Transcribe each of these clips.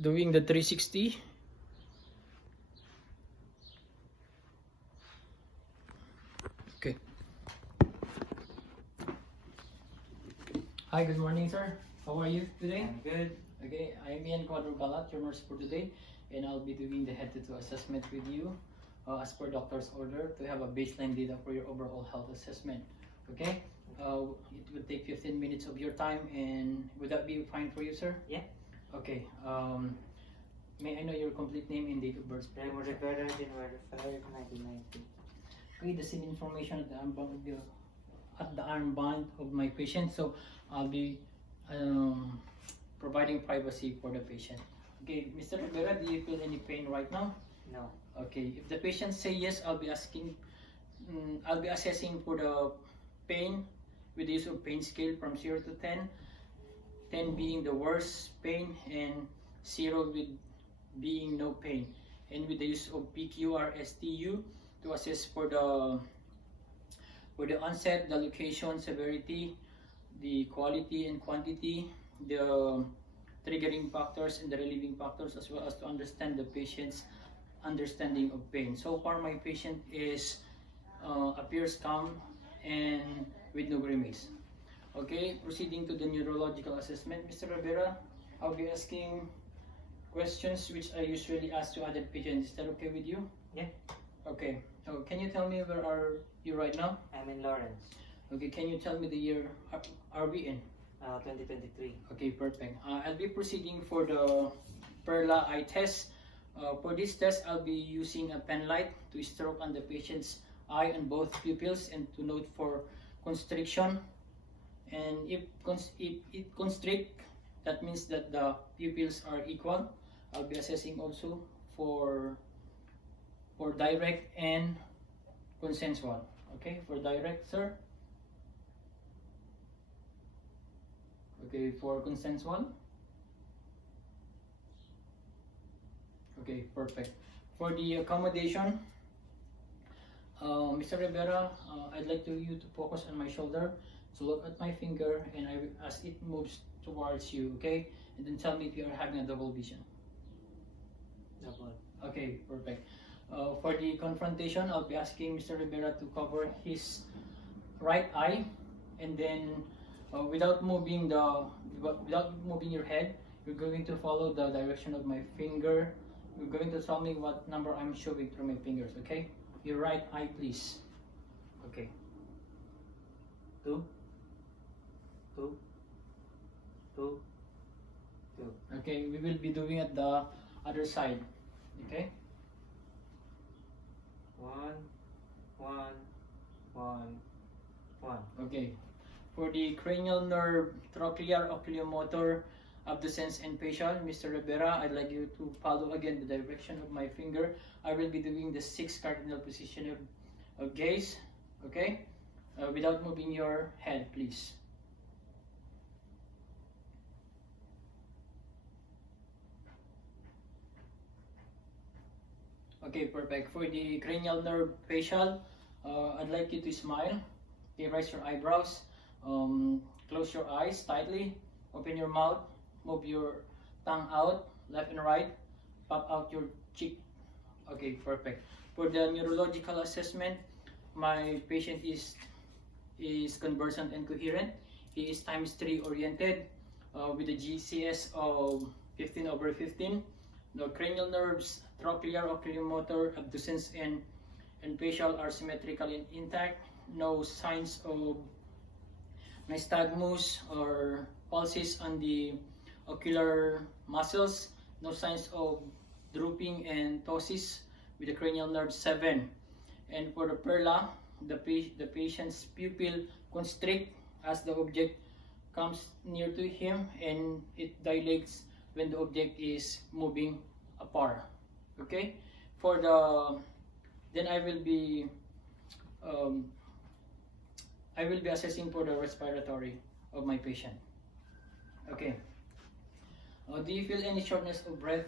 doing the 360. Okay. Hi, good morning, sir. How are you today? I'm good. Okay, I'm Ian Quadrobalat, your nurse for today, and I'll be doing the head-to-toe assessment with you as per doctor's order to have a baseline data for your overall health assessment. Okay, it will take 15 minutes of your time, and would that be fine for you, sir? Yeah. Okay. May I know your complete name and date of birth? Raymond Rivera, January 5, 1990. Okay, the same information at the armband of my patient, so I'll be providing privacy for the patient. Okay, Mr. Rivera, do you feel any pain right now? No. Okay, if the patient say yes, I'll be assessing for the pain with the use of pain scale from 0 to 10, 10 being the worst pain and 0 with being no pain, and with the use of PQR-STU to assess for the onset, the location, severity, the quality and quantity, the triggering factors and the relieving factors, as well as to understand the patient's understanding of pain. So far, my patient appears calm and with no grimace. Okay, proceeding to the neurological assessment, Mr. Rivera, I'll be asking questions which I usually ask to other patients. Is that okay with you? Yeah. Okay. So can you tell me where are you right now? I'm in Lawrence. Okay. Can you tell me the year are we in? 2023. Okay, perfect. I'll be proceeding for the Perla eye test. For this test, I'll be using a pen light to stroke on the patient's eye on both pupils and to note for constriction. And if it constrict, that means that the pupils are equal. I'll be assessing also for direct and consensual. Okay, for direct, sir. Okay, for consensual. Okay, perfect. For the accommodation, Mr. Rivera, I'd like you to focus on my shoulder. So look at my finger, and as it moves towards you, okay? And then tell me if you are having a double vision. Double. Okay, perfect. For the confrontation, I'll be asking Mr. Rivera to cover his right eye, and then without moving your head, you're going to follow the direction of my finger. You're going to tell me what number I'm showing through my fingers, okay? Your right eye, please. Okay. 2, 2, 2, 2. Okay, we will be doing it the other side. Okay? 1, 1, 1, 1. Okay. For the cranial nerve, trochlear, oculomotor, abducens, and facial, Mr. Rivera, I'd like you to follow again the direction of my finger. I will be doing the 6 cardinal position of gaze. Okay? Without moving your head, please. Okay, perfect. For the cranial nerve facial, I'd like you to smile. Okay, raise your eyebrows. Close your eyes tightly. Open your mouth. Move your tongue out, left and right. Pop out your cheek. Okay, perfect. For the neurological assessment, my patient is conversant and coherent. He is ×3 oriented with a GCS of 15/15. The cranial nerves, trochlear, oculomotor, abducens, and facial are symmetrical and intact. No signs of nystagmus or pulses on the ocular muscles. No signs of drooping and ptosis with the cranial nerve 7. And for the Perla, the patient's pupil constrict as the object comes near to him, and it dilates when the object is moving apart. Okay, for the then I will be assessing for the respiratory of my patient. Okay. Do you feel any shortness of breath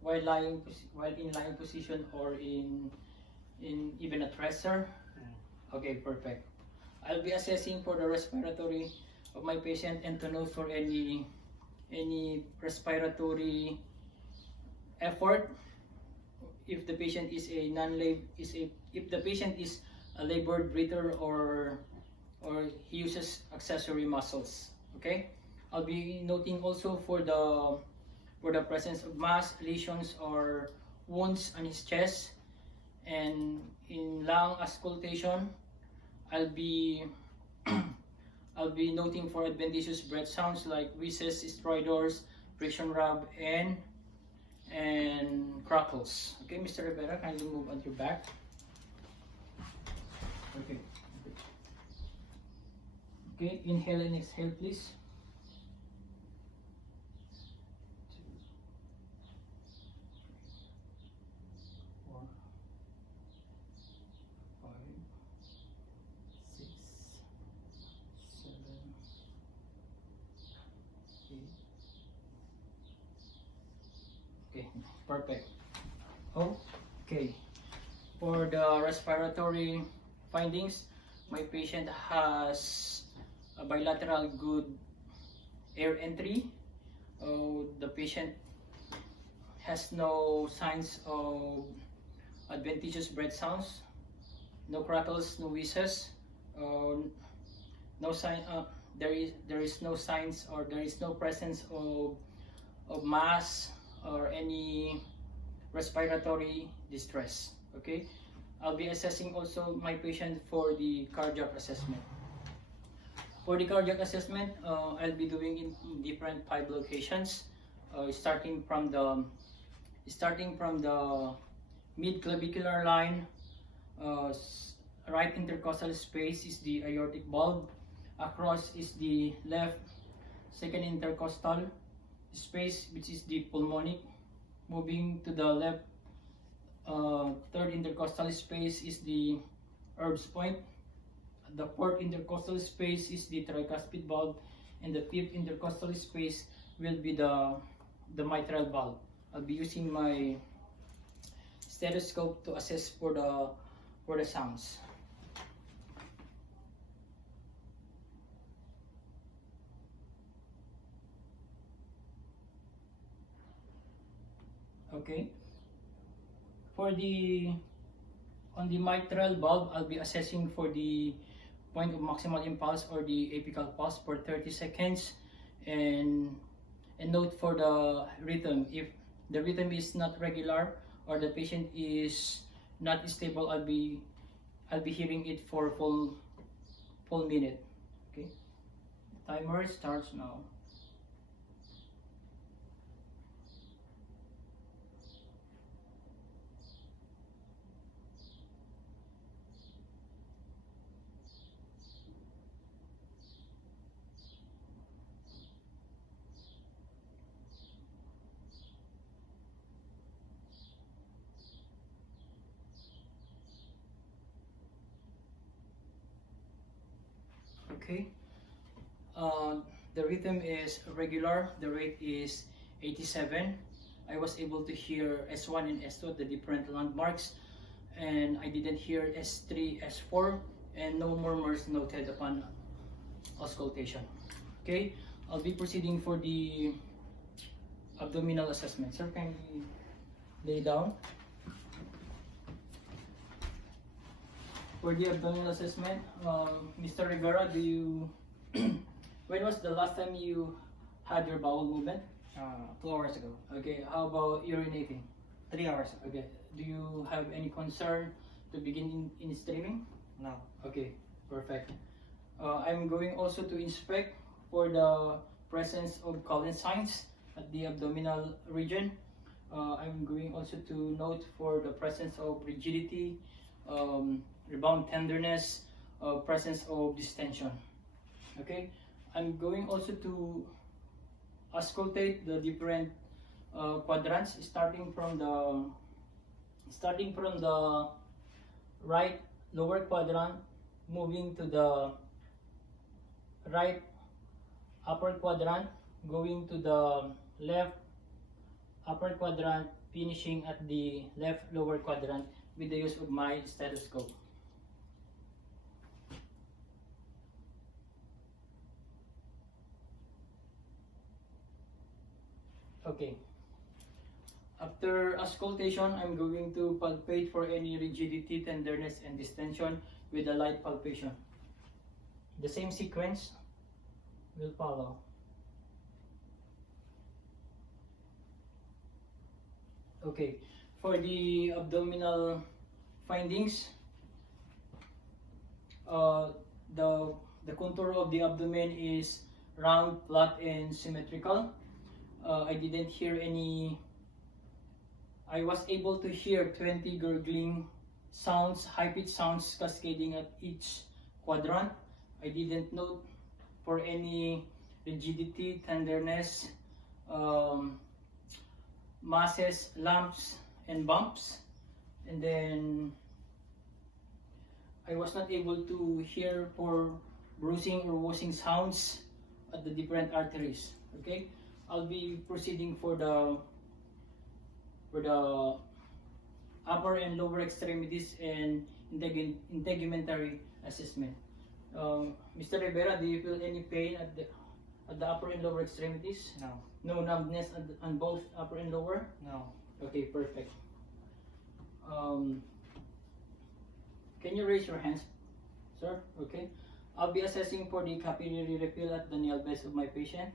while in lying position or in even at rest, sir? Okay, perfect. I'll be assessing for the respiratory of my patient and to note for any respiratory effort, if the patient is a if the patient is a labored breather or he uses accessory muscles. Okay, I'll be noting also for the presence of mass lesions or wounds on his chest. And in lung auscultation, I'll be I'll be noting for adventitious breath sounds like wheezes, stridors, friction rub, and crackles. Okay, Mr. Rivera, kindly move on your back. Okay. Okay, inhale and exhale, please. 4, 5, 6, 7, 8. Okay, perfect. Okay, for the respiratory findings, my patient has a bilateral good air entry. The patient has no signs of adventitious breath sounds, no crackles, no wheezes, no sign. There is no signs, or there is no presence of mass or any respiratory distress. Okay, I'll be assessing also my patient for the cardiac assessment. For the cardiac assessment, I'll be doing in different 5 locations, starting from the mid-clavicular line. Right intercostal space is the aortic valve. Across is the left second intercostal space, which is the pulmonic. Moving to the left third intercostal space is the Erb's point. The fourth intercostal space is the tricuspid valve, and the fifth intercostal space will be the mitral valve. I'll be using my stethoscope to assess for the sounds. Okay. On the mitral valve, I'll be assessing for the point of maximal impulse or the apical pulse for 30 seconds, and note for the rhythm. If the rhythm is not regular or the patient is not stable, I'll be hearing it for full minute. Okay, timer starts now. Okay, the rhythm is regular, the rate is 87. I was able to hear S1 and S2, the different landmarks, and I didn't hear S3, S4, and no murmurs noted upon auscultation. Okay, I'll be proceeding for the abdominal assessment. Sir, can you lay down? For the abdominal assessment, Mr. Rivera, when was the last time you had your bowel movement? 2 hours ago. Okay, how about urinating? 3 hours ago. Okay, do you have any concern to begin in streaming? No. Okay, perfect. I'm going also to inspect for the presence of Collins signs at the abdominal region. I'm going also to note for the presence of rigidity, rebound tenderness, presence of distension. Okay, I'm going also to auscultate the different quadrants, starting from the right lower quadrant, moving to the right upper quadrant, going to the left upper quadrant, finishing at the left lower quadrant with the use of my stethoscope. Okay. After auscultation, I'm going to palpate for any rigidity, tenderness, and distension with a light palpation. The same sequence will follow. Okay, for the abdominal findings, the contour of the abdomen is round, flat, and symmetrical. I didn't hear any. I was able to hear 20 gurgling sounds, high-pitched sounds cascading at each quadrant. I didn't note for any rigidity, tenderness, masses, lumps, and bumps. And then I was not able to hear for bruising or washing sounds at the different arteries. Okay, I'll be proceeding for the upper and lower extremities and integumentary assessment. Mr. Rivera, do you feel any pain at the upper and lower extremities? No. No numbness on both upper and lower? No. Okay, perfect. Can you raise your hands, sir? Okay. I'll be assessing for the capillary refill at the nail base of my patient.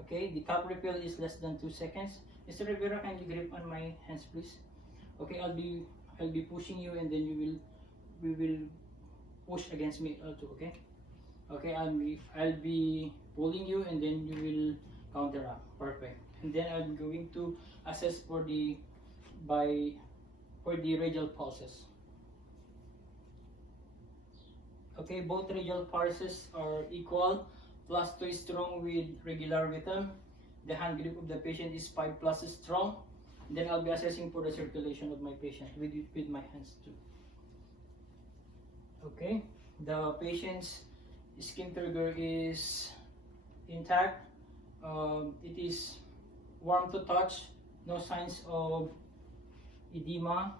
Okay, the cap refill is less than 2 seconds. Mr. Rivera, can you grip on my hands, please? Okay, I'll be pushing you, and then we will push against me also. Okay. Okay, I'll be pulling you, and then you will counteract. Perfect. And then I'm going to assess for the radial pulses. Okay, both radial pulses are equal, plus 2 strong with regular rhythm. The hand grip of the patient is 5+ strong. Then I'll be assessing for the circulation of my patient with my hands too. Okay, the patient's skin turgor is intact. It is warm to touch. No signs of edema.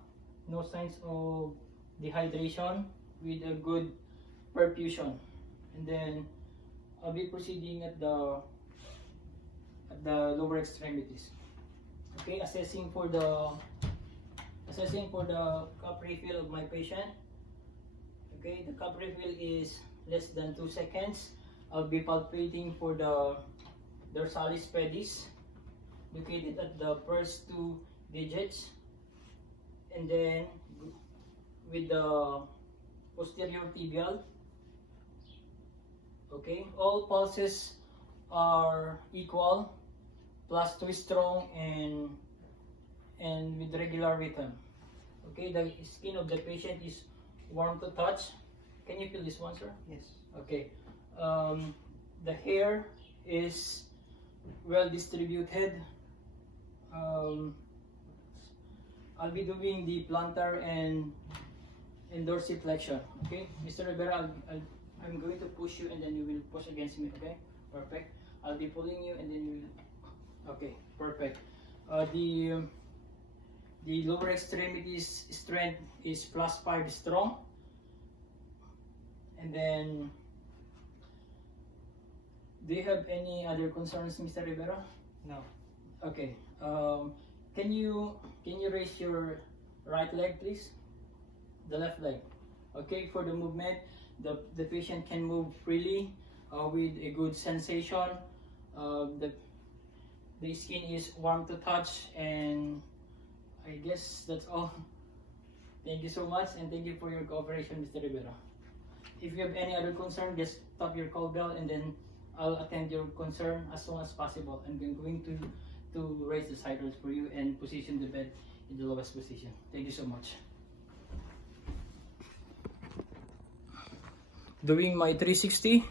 No signs of dehydration, with a good perfusion. And then I'll be proceeding at the lower extremities. Okay, assessing for the cup refill of my patient. Okay, the cup refill is less than 2 seconds. I'll be palpating for the dorsalis pedis, located at the first 2 digits, and then with the posterior tibial. Okay, all pulses are equal, plus 2 strong and with regular rhythm. Okay, the skin of the patient is warm to touch. Can you feel this one, sir? Yes. Okay. The hair is well distributed. I'll be doing the plantar and dorsiflexion. Okay, Mr. Rivera, I'm going to push you, and then you will push against me. Okay, perfect. I'll be pulling you, and then you will. Okay, perfect. The lower extremities strength is +5 strong. And then, do you have any other concerns, Mr. Rivera? No. Okay. Can you raise your right leg, please? The left leg. Okay. For the movement, the patient can move freely with a good sensation. The skin is warm to touch, and I guess that's all. Thank you so much, and thank you for your cooperation, Mr. Rivera. If you have any other concern, just tap your call bell, and then I'll attend your concern as soon as possible. I'm going to raise the side rails for you and position the bed in the lowest position. Thank you so much. Doing my 360